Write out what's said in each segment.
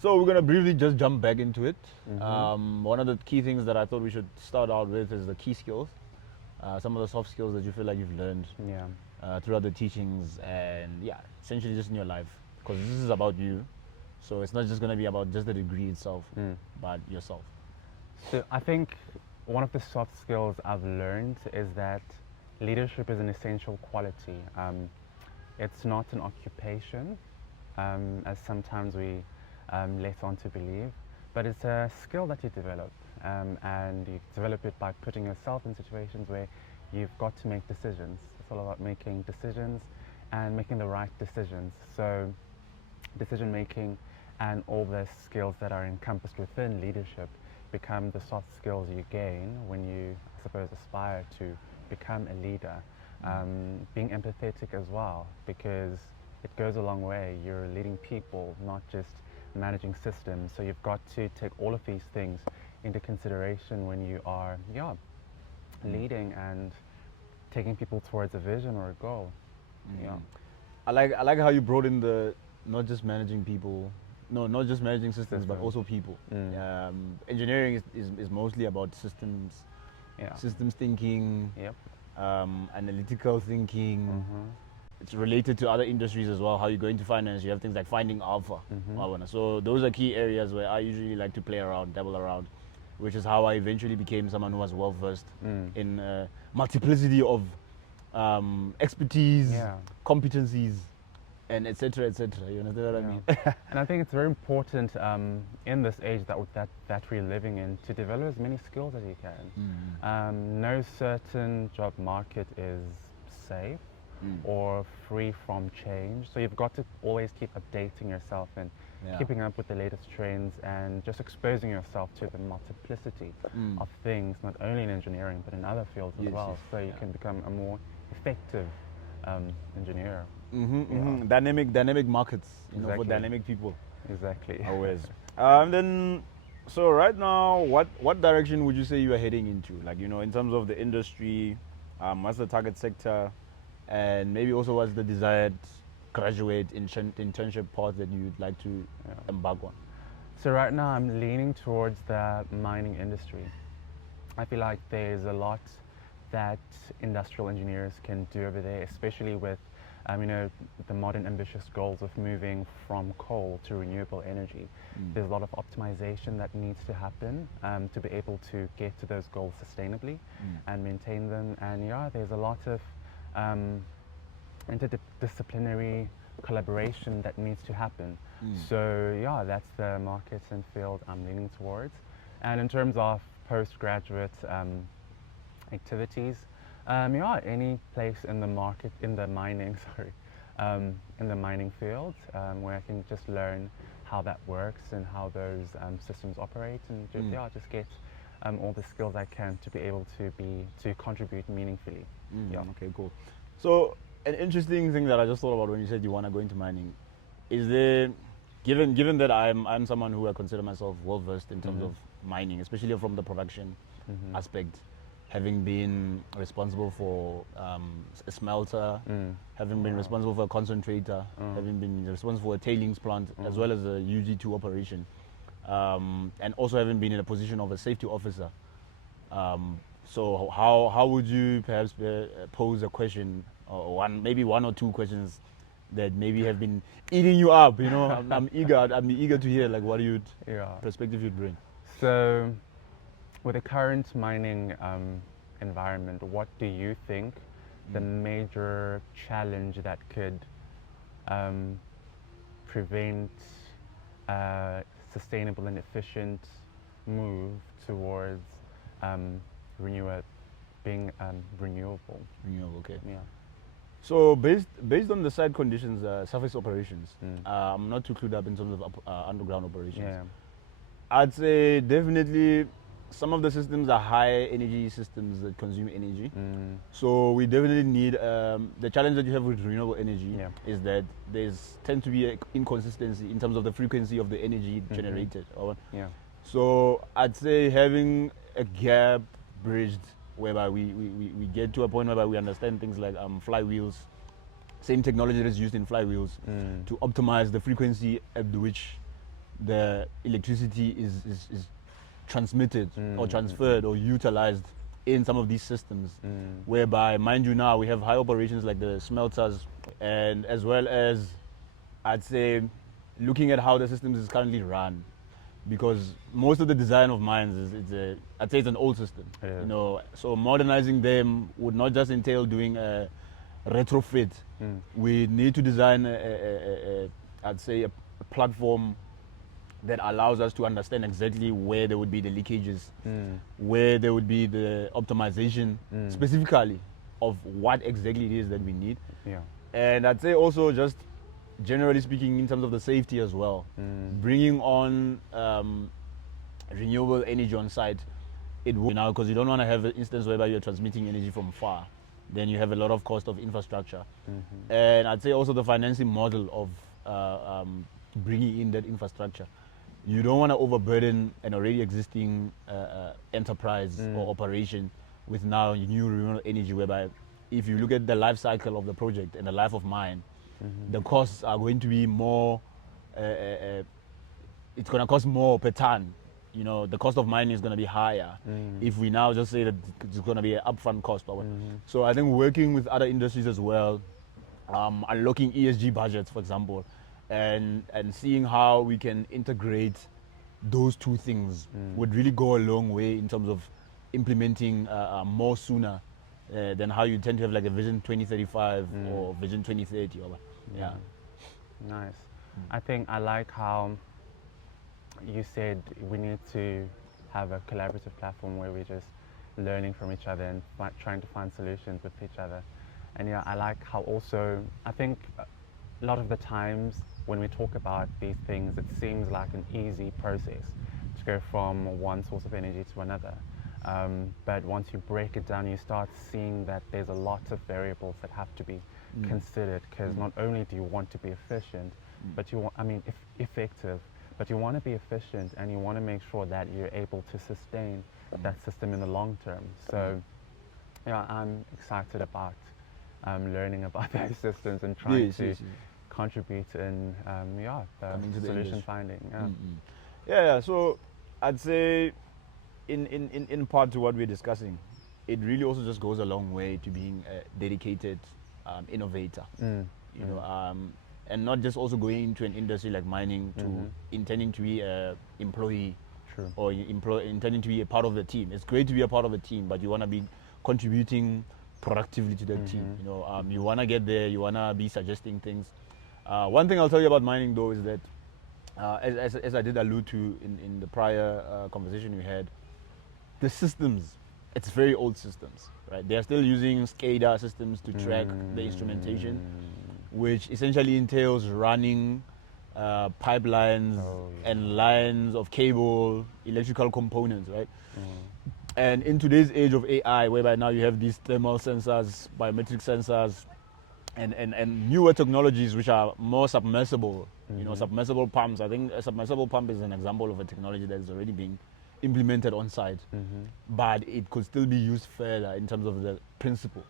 So we're gonna briefly just jump back into it. Mm-hmm. One of the key things that I thought we should start out with is the key skills. Some of the soft skills that you feel like you've learned Yeah. throughout the teachings, and yeah, essentially just in your life, because this is about you. So it's not just gonna be about just the degree itself, Mm. but yourself. So I think one of the soft skills I've learned is that leadership is an essential quality. It's not an occupation, as sometimes we let on to believe, but it's a skill that you develop, and you develop it by putting yourself in situations where you've got to make decisions. It's all about making decisions and making the right decisions. So decision making and all the skills that are encompassed within leadership become the soft skills you gain when you, I suppose, aspire to become a leader. Being empathetic as well, because it goes a long way. You're leading people, not just managing systems. So you've got to take all of these things into consideration when you are, leading and taking people towards a vision or a goal. Yeah. I like how you brought in the not just managing people, no, not just managing systems, but Systems. also people. Mm. Engineering is mostly about systems, Yeah. systems thinking, Yep. analytical thinking. Mm-hmm. It's related to other industries as well. How you go into finance, you have things like finding alpha. Mm-hmm. So those are key areas where I usually like to play around, dabble around, which is how I eventually became someone who was well versed Mm. in multiplicity of expertise, Yeah. competencies, and etc. etc. You understand what I mean? And I think it's very important in this age that we're living in to develop as many skills as you can. No certain job market is safe or free from change. So you've got to always keep updating yourself and Yeah. keeping up with the latest trends and just exposing yourself to the multiplicity of things, not only in engineering but in other fields as Yes, well. yes, So you yeah. can become a more effective engineer. Dynamic markets, for Exactly. dynamic people. Exactly. Always. Then, so right now, what direction would you say you are heading into? Like, in terms of the industry, what's the target sector, and maybe also what's the desired graduate internship path that you'd like to embark on? So right now I'm leaning towards the mining industry. I feel like there's a lot that industrial engineers can do over there, especially with the modern ambitious goals of moving from coal to renewable energy. There's a lot of optimization that needs to happen to be able to get to those goals sustainably and maintain them. And there's a lot of interdisciplinary collaboration that needs to happen. So that's the market and field I'm leaning towards. And in terms of postgraduate activities, any place in the market, in the mining, in the mining field, where I can just learn how that works and how those systems operate, and just get all the skills I can to be able to contribute meaningfully. Okay, cool. So an interesting thing that I just thought about when you said you want to go into mining is there, given that I'm someone who I consider myself well versed in terms of mining, especially from the production aspect, having been responsible for a smelter, having been responsible for a concentrator, having been responsible for a tailings plant, as well as a UG2 operation, and also having been in a position of a safety officer. So how would you perhaps pose a question, or maybe one or two questions that maybe have been eating you up? I'm eager to hear like what perspective you'd bring. So, with the current mining environment, what do you think the major challenge that could prevent a sustainable and efficient move towards being renewable? Renewable, okay. Yeah. So based on the site conditions, surface operations, I'm not too clued up in terms of underground operations. Yeah. I'd say definitely some of the systems are high energy systems that consume energy. So we definitely need, the challenge that you have with renewable energy is that there's tend to be an inconsistency in terms of the frequency of the energy generated. Yeah. So I'd say having a gap bridged whereby we get to a point whereby we understand things like flywheels, same technology that is used in flywheels to optimize the frequency at which the electricity is transmitted or transferred or utilized in some of these systems, whereby, mind you, now we have high operations like the smelters, and as well as, I'd say, looking at how the systems is currently run, because most of the design of mines I'd say it's an old system. Yeah. You know, so modernizing them would not just entail doing a retrofit. We need to design I'd say a platform that allows us to understand exactly where there would be the leakages, where there would be the optimization specifically of what exactly it is that we need. Yeah. And I'd say also, just generally speaking, in terms of the safety as well, bringing on renewable energy on site, it will now, because you don't want to have an instance whereby you're transmitting energy from far, then you have a lot of cost of infrastructure. And I'd say also the financing model of bringing in that infrastructure. You don't want to overburden an already existing enterprise or operation with now new renewable energy, whereby if you look at the life cycle of the project and the life of mine, the costs are going to be more, it's going to cost more per ton. You know, the cost of mining is going to be higher if we now just say that it's going to be an upfront cost. So I think working with other industries as well, unlocking ESG budgets, for example, and seeing how we can integrate those two things would really go a long way in terms of implementing more sooner than how you tend to have like a Vision 2035 or Vision 2030. Yeah. Nice. I think I like how you said we need to have a collaborative platform where we're just learning from each other and trying to find solutions with each other. And yeah, I like how also, I think a lot of the times when we talk about these things, it seems like an easy process to go from one source of energy to another. But once you break it down, you start seeing that there's a lot of variables that have to be considered, because not only do you want to be efficient, but you want, effective, but you want to be efficient and you want to make sure that you're able to sustain that system in the long term. So yeah, I'm excited about learning about those systems and trying to contribute in the solution finding. Yeah, so I'd say in part to what we're discussing, it really also just goes a long way to being a dedicated innovator. You know, and not just also going into an industry like mining to intending to be an employee or intending to be a part of the team. It's great to be a part of a team, but you want to be contributing productively to the team. You know, you want to get there, you want to be suggesting things. One thing I'll tell you about mining though is that, as I did allude to in the prior conversation we had, the systems, it's very old systems, right? They're still using SCADA systems to track the instrumentation, which essentially entails running pipelines and lines of cable, electrical components, right? And in today's age of AI, whereby now you have these thermal sensors, biometric sensors, and newer technologies which are more submersible, you know, submersible pumps. I think a submersible pump is an example of a technology that is already being implemented on site, but it could still be used further in terms of the principle.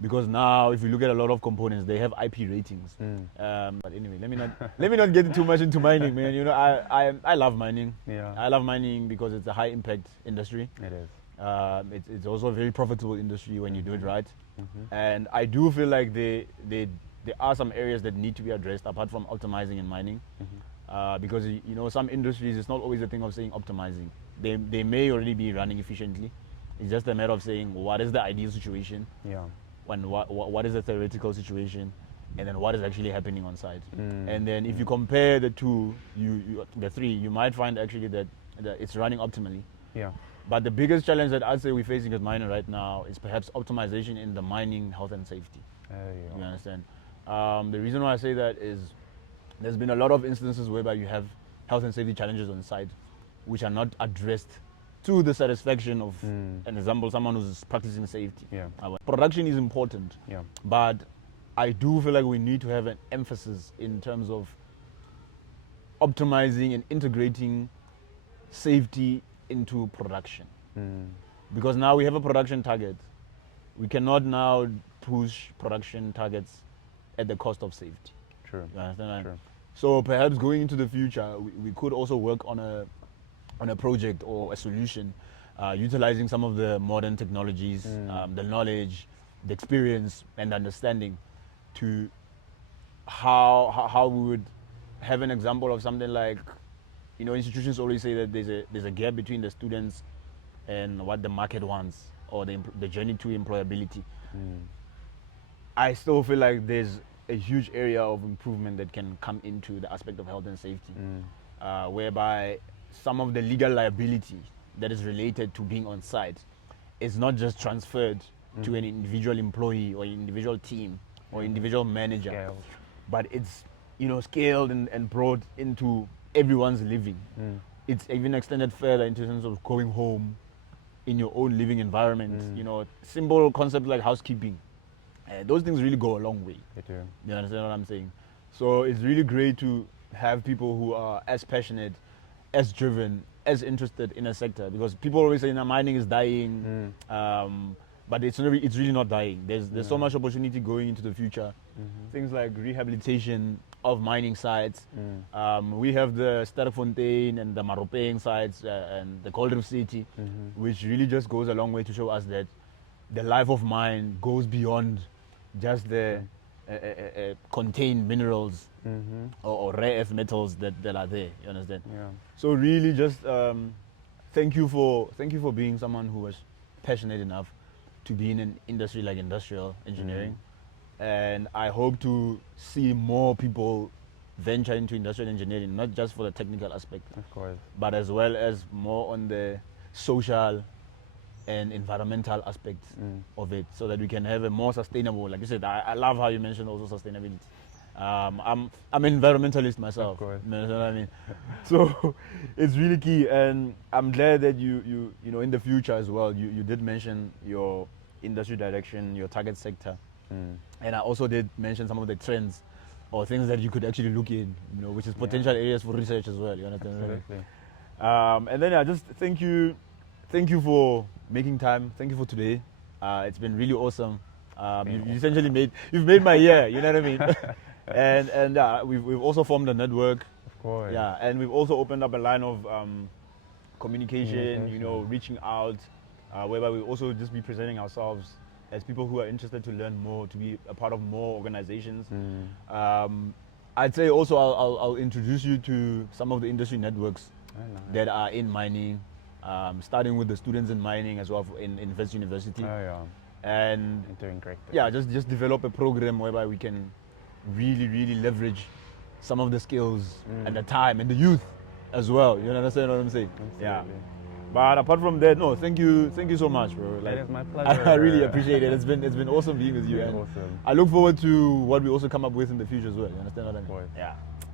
Because now, if you look at a lot of components, they have IP ratings. But anyway, let me not get too much into mining, man. You know, I love mining. Yeah. I love mining because it's a high impact industry. It is. It's also a very profitable industry when you do it right. And I do feel like there are some areas that need to be addressed apart from optimizing in mining. Because you know, some industries, it's not always a thing of saying optimizing. They may already be running efficiently. It's just a matter of saying what is the ideal situation. Yeah. When what is the theoretical situation, and then what is actually happening on site. And then if you compare the two, the three, you might find actually that it's running optimally. Yeah. But the biggest challenge that I'd say we're facing as mining right now is perhaps optimization in the mining health and safety. You understand? The reason why I say that is there's been a lot of instances whereby you have health and safety challenges on site which are not addressed to the satisfaction of an example, someone who's practicing safety. Production is important, but I do feel like we need to have an emphasis in terms of optimizing and integrating safety into production. Because now we have a production target. We cannot now push production targets at the cost of safety. True. You understand? True. So perhaps going into the future, we could also work on a project or a solution, utilizing some of the modern technologies, the knowledge, the experience, and understanding to how we would have an example of something like, institutions always say that there's a gap between the students and what the market wants, or the journey to employability. I still feel like there's a huge area of improvement that can come into the aspect of health and safety, whereby some of the legal liability that is related to being on site is not just transferred to an individual employee or individual team or individual manager, Scaled. but it's scaled and brought into everyone's living. It's even extended further into terms of going home in your own living environment. Simple concepts like housekeeping. Those things really go a long way. They do. You understand what I'm saying? So it's really great to have people who are as passionate, as driven, as interested in a sector, because people always say mining is dying, but it's really not dying. There's so much opportunity going into the future. Things like rehabilitation of mining sites. We have the Sterkfontein and the Maropeng sites and the Gold Reef City, which really just goes a long way to show us that the life of mine goes beyond just the contained minerals or rare earth metals that are there. You understand? Yeah. So really, just thank you for being someone who was passionate enough to be in an industry like industrial engineering, and I hope to see more people venture into industrial engineering, not just for the technical aspect, Of course. but as well as more on the social and environmental aspects of it, so that we can have a more sustainable, like you said, I love how you mentioned also sustainability. I'm an environmentalist myself. Of course. You know what I mean? So it's really key, and I'm glad that you in the future as well, you did mention your industry direction, your target sector, and I also did mention some of the trends or things that you could actually look in, which is potential areas for research as well. You understand? Absolutely. And then just thank you for making time. Thank you for today. It's been really awesome. You essentially you've made my year. You know what I mean? and we've also formed a network. Of course. Yeah, and we've also opened up a line of communication. Reaching out, whereby we also just be presenting ourselves as people who are interested to learn more, to be a part of more organizations. I'd say also I'll introduce you to some of the industry networks that are in mining. Starting with the students in mining as well in Wits University. Oh yeah. And You're doing great. yeah, just develop a program whereby we can really leverage some of the skills and the time and the youth as well. You understand what I'm saying? Absolutely. Yeah. But apart from that, no, thank you so much, bro. It is my pleasure. I really appreciate it. It's been awesome being with you. It's And awesome. I look forward to what we also come up with in the future as well. You understand what I mean? Of course. Yeah.